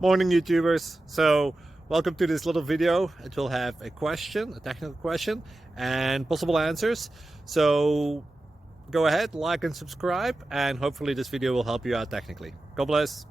Morning YouTubers. So welcome to this little video. It will have a question, a technical question, and possible answers. So go ahead, like and subscribe, and hopefully this video will help you out technically. God bless.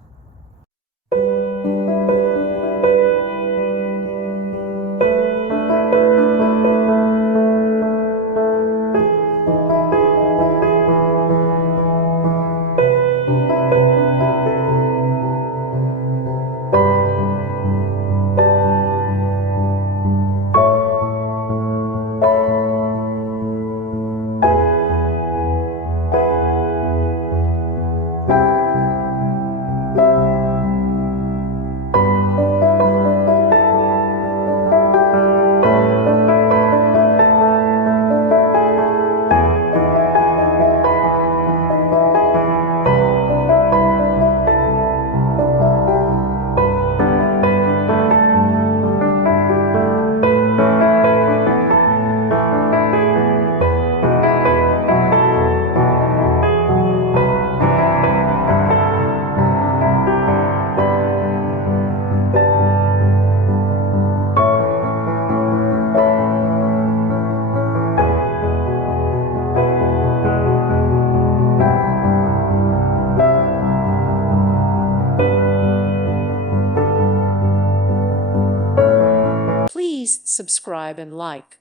Please subscribe and like.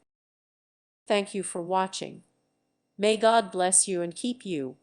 Thank you for watching. May God bless you and keep you.